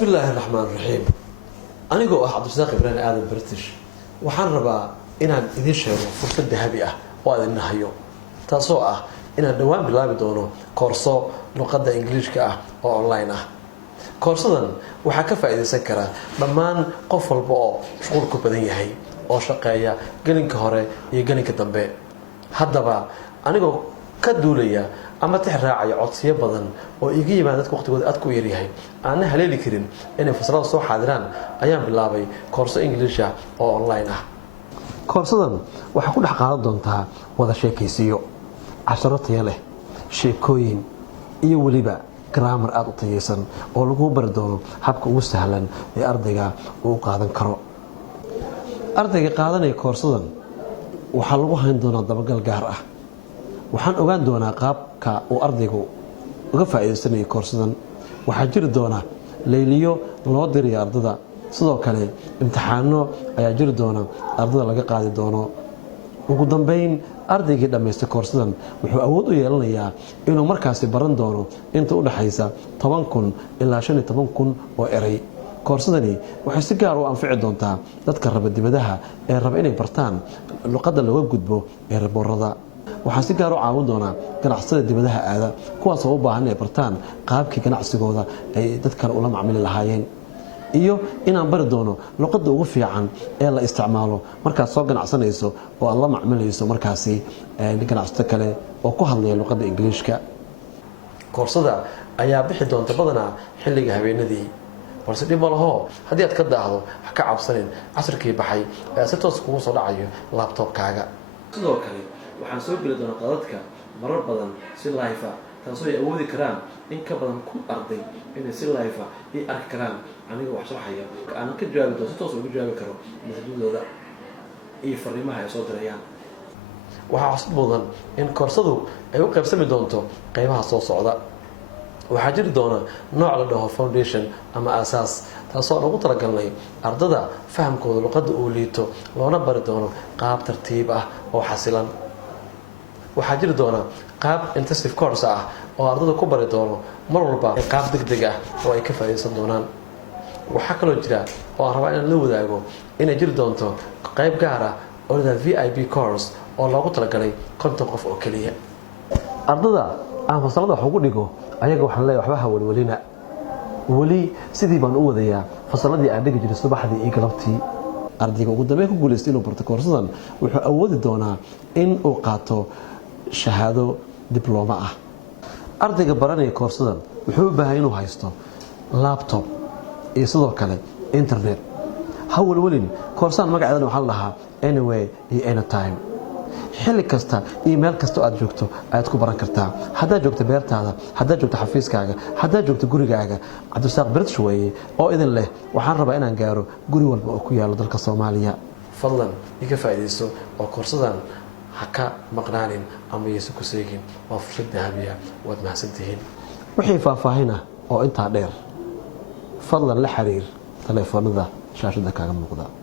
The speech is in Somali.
بسم الله الرحمن الرحيم أنا جو أحد الشيخ إبراهيم آدم بريتش وحن ربا إن إذا شيء فرصة ذهبية وهذا النهاية تسوء إن الدوام بالله بدونه كورسو لغة إنجليزية أو أونلاين كورسدان waxaa ka faa'iideysan kara dhammaan qof walba oo shaqo badan yahay oo shaqeeya galinka hore iyo galinka dambe haddaba anigoo ka duulaya ama tixraacaya codsiyo badan oo iga yimaada dadka waqtigooda aad ku yar yahay aan haleeli karin inay fasalada soo xaadiraan ayaan bilaabay koorso English oo online ah koorsadan waxa ku dhex qaadan doontaa wada sheekaysiyo casharo tayo leh sheekooyin iyo waliba grammar aad u tayeysan oo lagu bari doono habka ugu sahlan ee ardayga uu qaadan karo ardayga qaadanaya koorsadan waxa lagu hayn doonaa dabagal gaar ah waxaan ogaan doonaa qaabka uu ardaygu uga faa'iideysanayo koorsadan waxa jiri doona leeliyo loo diray ardada sidoo kale imtixaano ayaa jiri doona ardada laga qaadi doono ugu dambeyn ardayga dhameystay koorsadan wuxuu awood u yeelanayaa inuu markaasi baran doono inta u dhaxaysa 10,000 ilaa 15,000 oo eray koorsadani waxay si gaar ah u anfici doontaa dadka raba dibadaha ee raba inay bartaan luqadda looga gudbo ee raboorada waxaa si gaar ah u caawin doona ganacsatada dibadaha aada kuwaas oo u baahan inay bartaan qaabkii ganacsigooda ay dadkan ula macaamili lahaayeen iyo inaan bari doono luqadda ugu fiican ee la isticmaalo markaad soo ganacsanayso oo aad la macaamilayso markaasi ganacsato kale oo ku hadlaya luqadda Ingiriiska koorsada ayaa bixi doonta badanaa xilliga habeenadii balse dhib ma laho haddii aad ka daahdo ha ka cabsanin casharkii baxay ee si toos kugu soo dhacayo laptopkaaga sidoo kale waxaan soo geli doonaa qadadka marar badan si live ah taasoo ay awoodi karaan in ka badan ku arday inay si live ah ay arki karaan aniga wax sharxaya aan ka jawaabi doono si toos ugu jawaabi karo mas'uuliyadooda iyo fariimaha ay soo dirayaan waxaa cusub mudan in koorsadu ay u qaybsami doonto qaybaha soo socda waxaa jiri doona nooc la dhaho foundation ama asaas taasoo lagu talagalnay ardada fahamkooda luqadda uu liito loona bari doono qaab tartiib ah oo xasilan waxaa jiri doona qaab intensive course ah oo ardada ku bari doono mar walba qaab degdeg ah oo ay ka faa'iideysan doonaan waxaa kaloo jira oo aan rabaa inaan la wadaago inay jiri doonto qayb gaar ah oo la VIP course oo loogu talagalay 50 qof oo kaliya ardada aan fasalada wax ugu dhigo ayaga waxaan leeyahay waxba ha walwalina wali sidii baan u wadayaa fasaladii aan dhigi jiray subaxdii iyo galabtii ardayga ugu dambeyn ku guuleystay inuu barto koorsadan wuxuu awoodi doonaa in uu qaato shahaado diploma ah ardayga baranaya koorsadan wuxuu u baahan inuu haysto laptop iyo sidoo kale internet ha walwalin koorsadan magaceedana waxaa la dhahaa anyway iyo anytime xilli kasta iyo meel kasta aad joogto aad ku baran kartaa haddaad joogto beertaada haddaad joogto xafiiskaaga haddaad joogto gurigaaga cabdirasaaq British weeye oo idin leh waxaan rabaa inaan gaaro guri walba oo ku yaalo dalka Soomaaliya fadlan iga faa'iideyso oo koorsadan ha ka maqnaanin ama yeeso ku seegin waa fursad dahabiya waad mahadsantihiin wixii faahfaahin ah oo intaa dheer fadlan la xiriir taleefanada shaashada kaaga muuqda